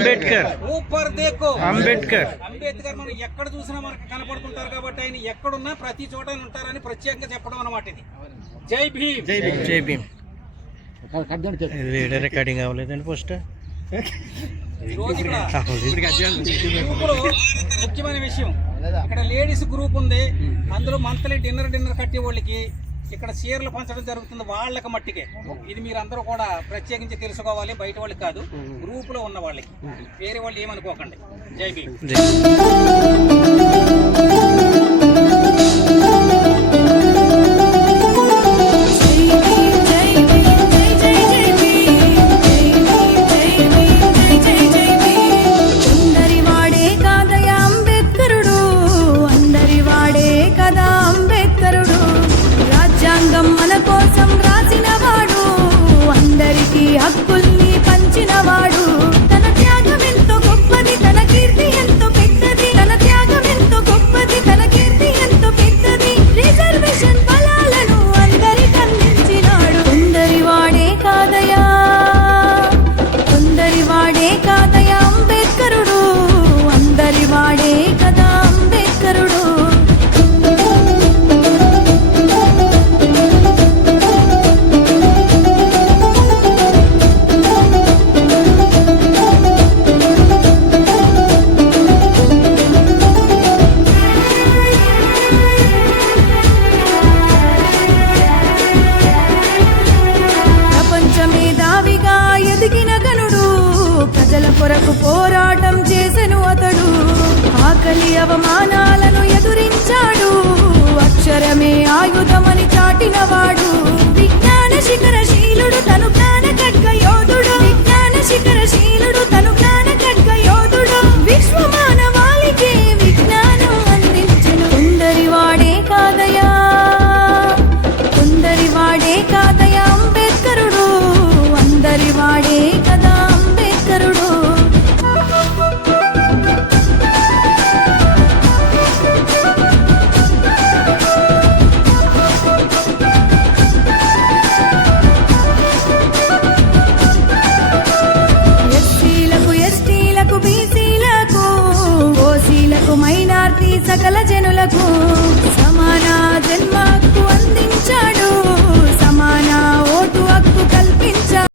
అంబేద్కర్ ఊపర్ దేకో అంబేద్కర్ అంబేద్కర్ మనం ఎక్కడ చూసినా మనకు కనపడుతుంటారు కాబట్టి ఆయన ఎక్కడున్నా ప్రతి చోట ఉంటారని ప్రత్యేకంగా చెప్పడం అన్నమాట. ఇది జై భీమ్. జై భీమ్. వీడియో రికార్డింగ్ అవ్వలేదండి ఫస్ట్. ఈరోజు ఇప్పుడు ముఖ్యమైన విషయం, ఇక్కడ లేడీస్ గ్రూప్ ఉంది. అందులో మంత్లీ డిన్నర్ కట్టే వాళ్ళకి ఇక్కడ చీరలు పంచడం జరుగుతుంది, వాళ్ళకి మట్టికే. ఇది మీరు అందరూ కూడా ప్రత్యేకించి తెలుసుకోవాలి, బయట వాళ్ళకి కాదు, గ్రూప్ లో ఉన్న వాళ్ళకి. వేరే వాళ్ళు ఏమనుకోకండి. జై భీమ్. హక్కుల్ని పంచినవాడు, తన త్యాగం ఎంతో గొప్పది, తన కీర్తి ఎంతో పెద్దది. తన త్యాగం ఎంతో గొప్పది, తన కీర్తి ఎంతో పెద్దది. రిజర్వేషన్ బలాలను అందరికి అందించినాడు. కొందరి వాడే కాదయా, కొందరి వాడే కాదయా అంబేద్కరుడు, అందరి వాడే కదా అంబేద్కరుడు. ప్రజల కొరకు పోరాటం చేసెను అతడు, ఆకలి అవమానాలను ఎదురించాడు, అక్షరమే ఆయుధమని చాటినవాడు.